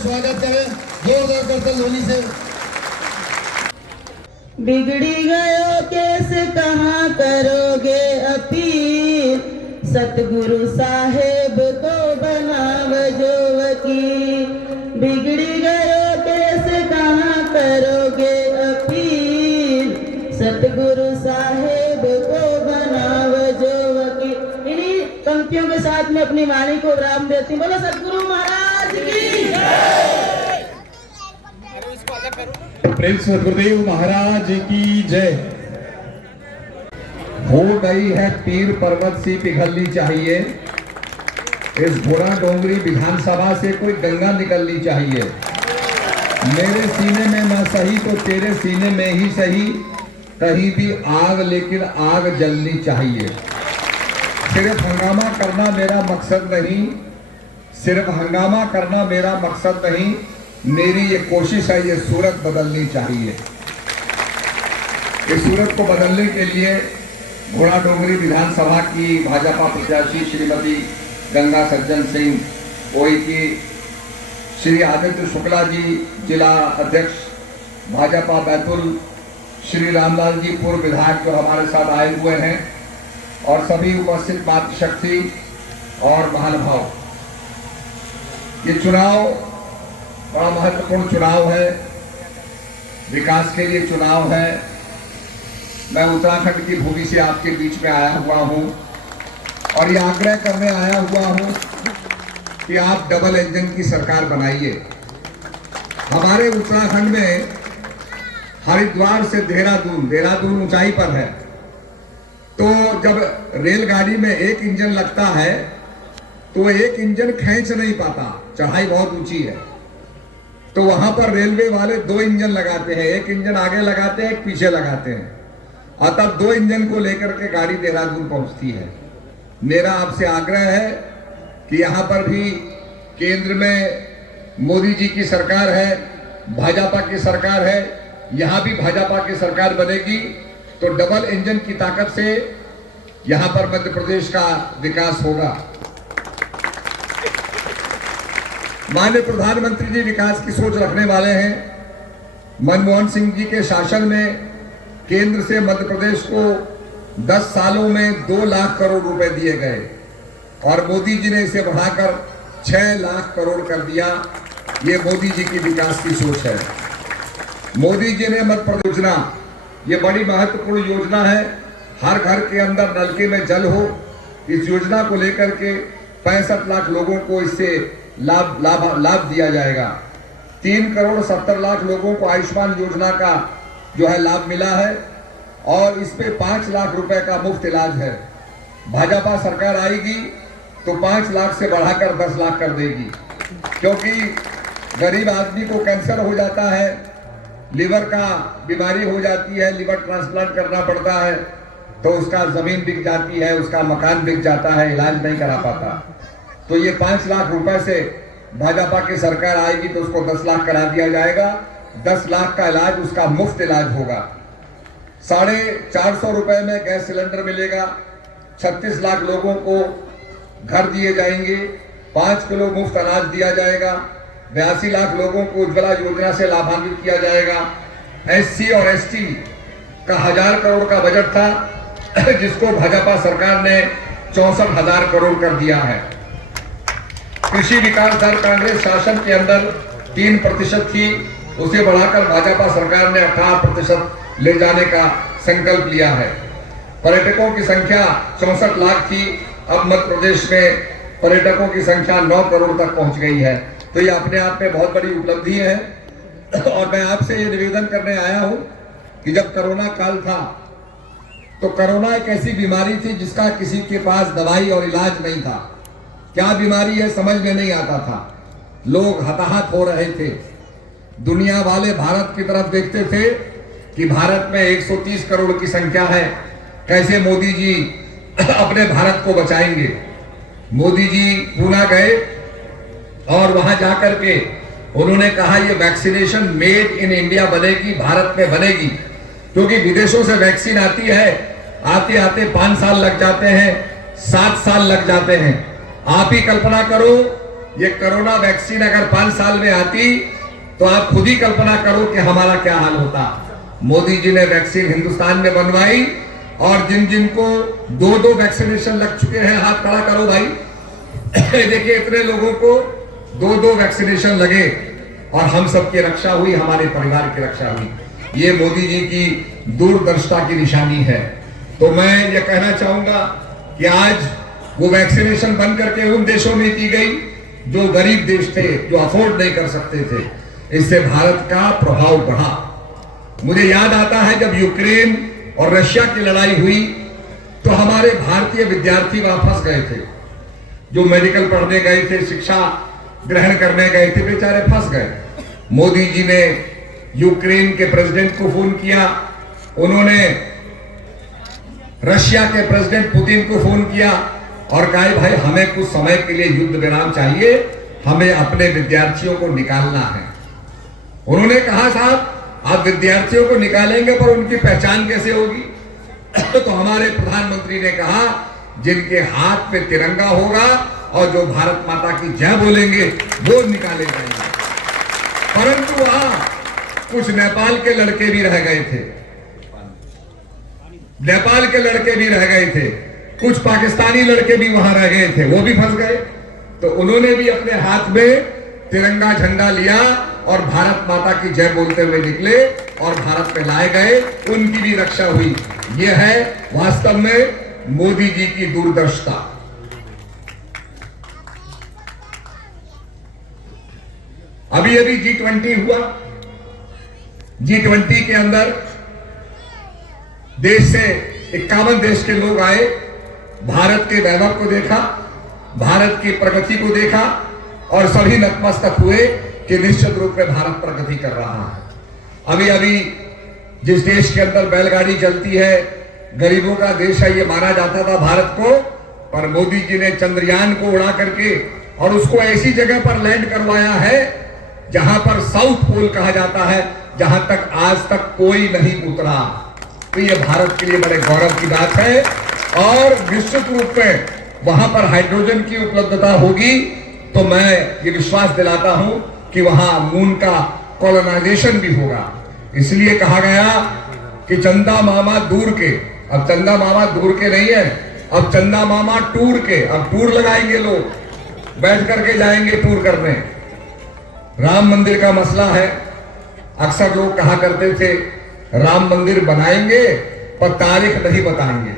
स्वागत करें जोरदार करते ध्वनि से। बिगड़ी गयो केस कहाँ करोगे अपील, सतगुरु साहेब को बनाव जो वकील। बिगड़ी गयो केस कहाँ करोगे अपील, सतगुरु साहेब को बनाव जो वकील। इन्हीं पंक्तियों के साथ में अपनी वाणी को विराम देती हूँ। बोलो सतगुरु महाराज की जय। प्रेम सदगुरुदेव महाराज की जय। हो गई है पीर पर्वत सी पिघलनी चाहिए, इस बुरा डोंगरी विधानसभा से कोई गंगा निकलनी चाहिए। मेरे सीने में न सही तो तेरे सीने में ही सही, कहीं भी आग लेकिन आग जलनी चाहिए। सिर्फ हंगामा करना मेरा मकसद नहीं, सिर्फ हंगामा करना मेरा मकसद नहीं, मेरी ये कोशिश है ये सूरत बदलनी चाहिए। इस सूरत को बदलने के लिए घोड़ा डोंगरी विधानसभा की भाजपा प्रत्याशी श्रीमती गंगा सज्जन सिंह ओई की, श्री आदित्य शुक्ला जी जिला अध्यक्ष भाजपा बैतूल, श्री रामलाल जी पूर्व विधायक जो हमारे साथ आए हुए हैं, और सभी उपस्थित मातृशक्ति और महानुभाव। ये चुनाव बड़ा महत्वपूर्ण चुनाव है, विकास के लिए चुनाव है। मैं उत्तराखंड की भूमि से आपके बीच में आया हुआ हूं और ये आग्रह करने आया हुआ हूं कि आप डबल इंजन की सरकार बनाइए। हमारे उत्तराखंड में हरिद्वार से देहरादून ऊंचाई पर है, तो जब रेलगाड़ी में एक इंजन लगता है तो एक इंजन खींच नहीं पाता, चढ़ाई बहुत ऊंची है, तो वहां पर रेलवे वाले 2 इंजन लगाते हैं, एक इंजन आगे लगाते हैं, एक पीछे लगाते हैं। अतः 2 इंजन को लेकर के गाड़ी देहरादून पहुंचती है। मेरा आपसे आग्रह है कि यहां पर भी केंद्र में मोदी जी की सरकार है, भाजपा की सरकार है, यहां भी भाजपा की सरकार बनेगी तो डबल इंजन की ताकत से यहां पर मध्य प्रदेश का विकास होगा। माननीय प्रधानमंत्री जी विकास की सोच रखने वाले हैं। मनमोहन सिंह जी के शासन में केंद्र से मध्य प्रदेश को 10 सालों में 2 लाख करोड़ रुपए दिए गए और मोदी जी ने इसे बढ़ाकर 6 लाख करोड़ कर दिया। ये मोदी जी की विकास की सोच है। मोदी जी ने मध्य प्रदेश योजना, ये बड़ी महत्वपूर्ण योजना है। हर घर के अंदर नलके में जल हो, इस योजना को लेकर के 65 लाख लोगों को इससे लाभ दिया जाएगा। 3 करोड़ 70 लाख लोगों को आयुष्मान योजना का जो है लाभ मिला है और इस पे 5 लाख रुपए का मुफ्त इलाज है। भाजपा सरकार आएगी तो 5 लाख से बढ़ाकर 10 लाख कर देगी, क्योंकि गरीब आदमी को कैंसर हो जाता है, लिवर का बीमारी हो जाती है, लिवर ट्रांसप्लांट करना पड़ता है, तो उसका जमीन बिक जाती है, उसका मकान बिक जाता है, इलाज नहीं करा पाता। तो ये 5 लाख रुपए से भाजपा की सरकार आएगी तो उसको 10 लाख करा दिया जाएगा। 10 लाख का इलाज उसका मुफ्त इलाज होगा। 450 रुपए में गैस सिलेंडर मिलेगा। 36 लाख लोगों को घर दिए जाएंगे। 5 किलो मुफ्त अनाज दिया जाएगा। 82 लाख लोगों को उज्ज्वला योजना से लाभान्वित किया जाएगा। SC और ST का 1000 करोड़ का बजट था, जिसको भाजपा सरकार ने 64,000 करोड़ कर दिया है। कृषि विकास दर कांग्रेस शासन के अंदर 3% थी, उसे बढ़ाकर भाजपा सरकार ने 18% ले जाने का संकल्प लिया है। पर्यटकों की संख्या 64 लाख थी, अब मध्य प्रदेश में पर्यटकों की संख्या 9 करोड़ तक पहुंच गई है। तो ये अपने आप में बहुत बड़ी उपलब्धि है। और मैं आपसे ये निवेदन करने आया हूं कि जब कोरोना काल था तो कोरोना एक ऐसी बीमारी थी जिसका किसी के पास दवाई और इलाज नहीं था। क्या बीमारी है समझ में नहीं आता था, लोग हताहत हो रहे थे। दुनिया वाले भारत की तरफ देखते थे कि भारत में 130 करोड़ की संख्या है, कैसे मोदी जी अपने भारत को बचाएंगे। मोदी जी पूना गए और वहां जाकर के उन्होंने कहा ये वैक्सीनेशन मेड इन इंडिया बनेगी, भारत में बनेगी, क्योंकि विदेशों से वैक्सीन आती है, आते आते 5 साल लग जाते हैं, 7 साल लग जाते हैं। आप ही कल्पना करो ये कोरोना वैक्सीन अगर 5 साल में आती तो आप खुद ही कल्पना करो कि हमारा क्या हाल होता। मोदी जी ने वैक्सीन हिंदुस्तान में बनवाई और जिन जिन को 2-2 वैक्सीनेशन लग चुके हैं, हाथ खड़ा करो भाई। देखिए इतने लोगों को 2-2 वैक्सीनेशन लगे और हम सबकी रक्षा हुई, हमारे परिवार की रक्षा हुई। ये मोदी जी की दूरदर्शिता की निशानी है। तो मैं ये कहना चाहूंगा कि आज वो वैक्सीनेशन बन करके उन देशों में की गई जो गरीब देश थे, जो अफोर्ड नहीं कर सकते थे। इससे भारत का प्रभाव बढ़ा। मुझे याद आता है जब यूक्रेन और रशिया की लड़ाई हुई तो हमारे भारतीय विद्यार्थी वहां फंस गए थे, जो मेडिकल पढ़ने गए थे, शिक्षा ग्रहण करने गए थे, बेचारे फंस गए। मोदी जी ने यूक्रेन के प्रेसिडेंट को फोन किया, उन्होंने रशिया के प्रेसिडेंट पुतिन को फोन किया और कहा भाई हमें कुछ समय के लिए युद्ध विराम चाहिए, हमें अपने विद्यार्थियों को निकालना है। उन्होंने कहा साहब आप विद्यार्थियों को निकालेंगे पर उनकी पहचान कैसे होगी? तो हमारे प्रधानमंत्री ने कहा जिनके हाथ पे तिरंगा होगा और जो भारत माता की जय बोलेंगे वो निकाले जाएंगे। परंतु वहां कुछ नेपाल के लड़के भी रह गए थे, नेपाल के लड़के भी रह गए थे, कुछ पाकिस्तानी लड़के भी वहां रह गए थे, वो भी फंस गए। तो उन्होंने भी अपने हाथ में तिरंगा झंडा लिया और भारत माता की जय बोलते हुए निकले और भारत में लाए गए, उनकी भी रक्षा हुई। यह है वास्तव में मोदी जी की दूरदर्शिता। अभी अभी G20 हुआ। G20 के अंदर देश से 51 देश के लोग आए, भारत के वैभव को देखा, भारत की प्रगति को देखा और सभी नतमस्तक हुए कि निश्चित रूप में भारत प्रगति कर रहा है। अभी अभी जिस देश के अंदर बैलगाड़ी चलती है, गरीबों का देश है ये माना जाता था भारत को, पर मोदी जी ने चंद्रयान को उड़ा करके और उसको ऐसी जगह पर लैंड करवाया है जहां पर साउथ पोल कहा जाता है, जहां तक आज तक कोई नहीं उतरा। तो ये भारत के लिए बड़े गौरव की बात है और निश्चित रूप में वहां पर हाइड्रोजन की उपलब्धता होगी तो मैं ये विश्वास दिलाता हूं कि वहां मून का कॉलोनाइजेशन भी होगा। इसलिए कहा गया कि चंदा मामा दूर के, अब चंदा मामा दूर के नहीं है, अब चंदा मामा टूर के, अब टूर लगाएंगे, लोग बैठ करके जाएंगे टूर करने। राम मंदिर का मसला है, अक्सर लोग कहा करते थे राम मंदिर बनाएंगे पर तारीख नहीं बताएंगे,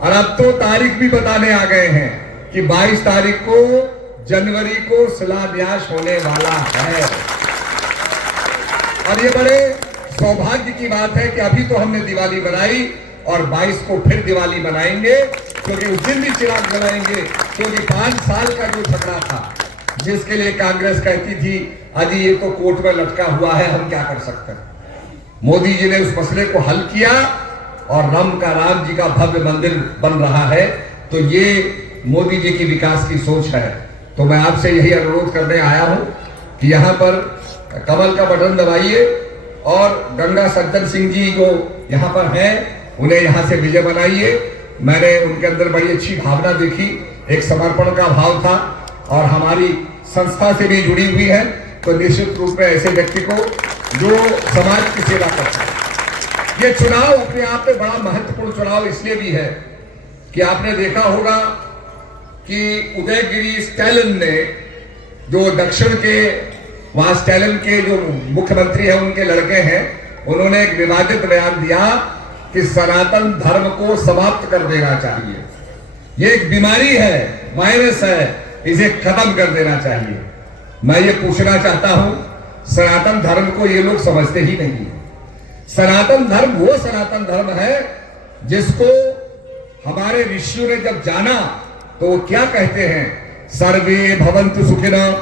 और अब तो तारीख भी बताने आ गए हैं कि 22 तारीख को जनवरी को शिलान्यास होने वाला है। और ये बड़े सौभाग्य की बात है कि अभी तो हमने दिवाली बनाई और 22 को फिर दिवाली बनाएंगे, क्योंकि उस दिन भी चिराग जलाएंगे, क्योंकि 5 साल का जो झगड़ा था जिसके लिए कांग्रेस कहती थी अजी ये तो कोर्ट में लटका हुआ है, हम क्या कर सकते हैं। मोदी जी ने उस मसले को हल किया और राम जी का भव्य मंदिर बन रहा है। तो ये मोदी जी की विकास की सोच है। तो मैं आपसे यही अनुरोध करने आया हूं कि यहाँ पर कमल का बटन दबाइए और गंगा सज्जन सिंह जी जो यहाँ पर हैं उन्हें यहाँ से विजय बनाइए। मैंने उनके अंदर बड़ी अच्छी भावना देखी, एक समर्पण का भाव था और हमारी संस्था से भी जुड़ी हुई है। तो निश्चित रूप में ऐसे व्यक्ति को जो समाज की सेवा करता है। ये चुनाव अपने आप में बड़ा महत्वपूर्ण चुनाव इसलिए भी है कि आपने देखा होगा कि उदयगिरी स्टैलिन ने, जो दक्षिण के वहां स्टैलिन के जो मुख्यमंत्री हैं उनके लड़के हैं, उन्होंने एक विवादित बयान दिया कि सनातन धर्म को समाप्त कर देना चाहिए। ये एक बीमारी है, वायरस है, इसे खत्म कर देना चाहिए। मैं ये पूछना चाहता हूं, सनातन धर्म को ये लोग समझते ही नहीं। सनातन धर्म वो सनातन धर्म है जिसको हमारे ऋषियों ने जब जाना तो वो क्या कहते हैं, सर्वे भवन्तु सुखिनः,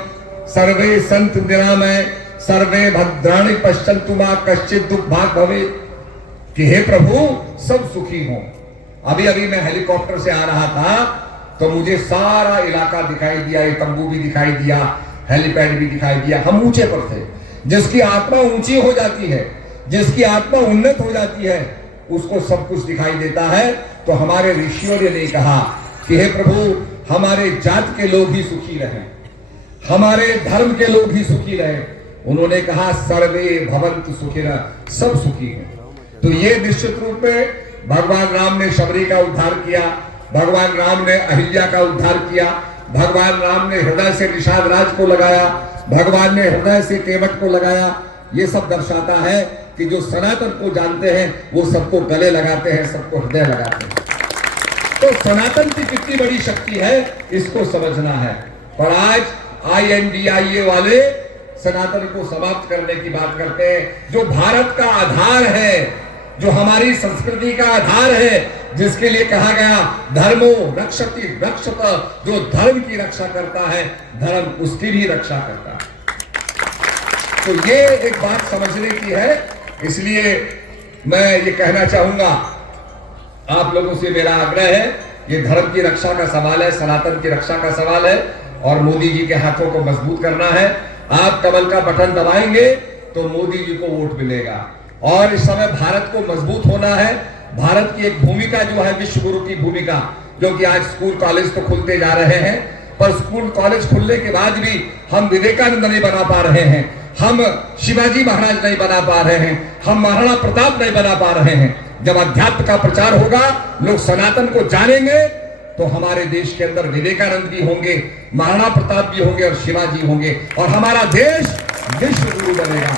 सर्वे सन्तु निरामय, सर्वे भद्राणि पश्यन्तु मा कश्चित् दुःखभाग् भवेत्। कि हे प्रभु सब सुखी हों। अभी अभी मैं हेलीकॉप्टर से आ रहा था तो मुझे सारा इलाका दिखाई दिया, ये तंबू भी दिखाई दिया, हेलीपैड भी दिखाई दिया। हम ऊंचे पर थे। जिसकी आत्मा ऊंची हो जाती है, जिसकी आत्मा उन्नत हो जाती है, उसको सब कुछ दिखाई देता है। तो हमारे ऋषियों ने नहीं कहा कि हे प्रभु हमारे जात के लोग ही सुखी रहें, हमारे धर्म के लोग ही सुखी रहे। उन्होंने कहा सर्वे भवन्तु सुखिनः, सब सुखी हैं। तो ये निश्चित रूप में भगवान राम ने शबरी का उद्धार किया, भगवान राम ने अहिल्या का उद्धार किया, भगवान राम ने हृदय से निषाद राज को लगाया, भगवान ने हृदय से केवट को लगाया। ये सब दर्शाता है कि जो सनातन को जानते हैं वो सबको गले लगाते हैं, सबको हृदय लगाते हैं। तो सनातन की कितनी बड़ी शक्ति है इसको समझना है। और आज INDIA वाले सनातन को समाप्त करने की बात करते हैं, जो भारत का आधार है, जो हमारी संस्कृति का आधार है, जिसके लिए कहा गया धर्मो रक्षति रक्षत, जो धर्म की रक्षा करता है धर्म उसकी भी रक्षा करता है। तो ये एक बात समझने की है। इसलिए मैं ये कहना चाहूंगा, आप लोगों से मेरा आग्रह है, ये धर्म की रक्षा का सवाल है, सनातन की रक्षा का सवाल है और मोदी जी के हाथों को मजबूत करना है। आप कमल का बटन दबाएंगे तो मोदी जी को वोट मिलेगा। और इस समय भारत को मजबूत होना है। भारत की एक भूमिका जो है विश्व गुरु की भूमिका, जो कि आज स्कूल कॉलेज तो खुलते जा रहे हैं, पर स्कूल कॉलेज खुलने के बाद भी हम विवेकानंद नहीं बना पा रहे हैं, हम शिवाजी महाराज नहीं बना पा रहे हैं, हम महाराणा प्रताप नहीं बना पा रहे हैं। जब अध्यात्म का प्रचार होगा, लोग सनातन को जानेंगे, तो हमारे देश के अंदर विवेकानंद भी होंगे, महाराणा प्रताप भी होंगे और शिवाजी होंगे, और हमारा देश विश्व गुरु बनेगा।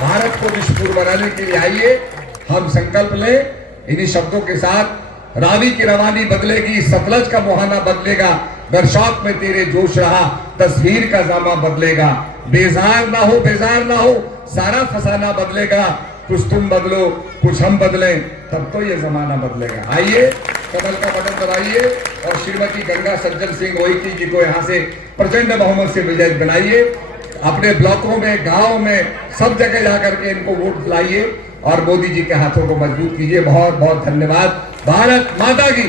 भारत को विश्व गुरु बनाने के लिए आइए हम संकल्प लें। इन्हीं शब्दों के साथ, रावी की रवानी बदलेगी, सतलज का मुहाना बदलेगा, दर्शक में तेरे जोश रहा, तस्वीर का जामा बदलेगा। बेजार ना हो, बेजार ना हो, सारा फसाना बदलेगा। कुछ तुम बदलो, कुछ हम बदलें, तब तो ये जमाना बदलेगा। आइए कमल का बटन दबाइए और श्रीमती गंगा सज्जन सिंह ओइकी जी को यहाँ से प्रचंड बहुमत से विजय बनाइए। अपने ब्लॉकों में, गांव में, सब जगह जाकर के इनको वोट दिलाइए और मोदी जी के हाथों को मजबूत कीजिए। बहुत बहुत धन्यवाद। भारत माता की।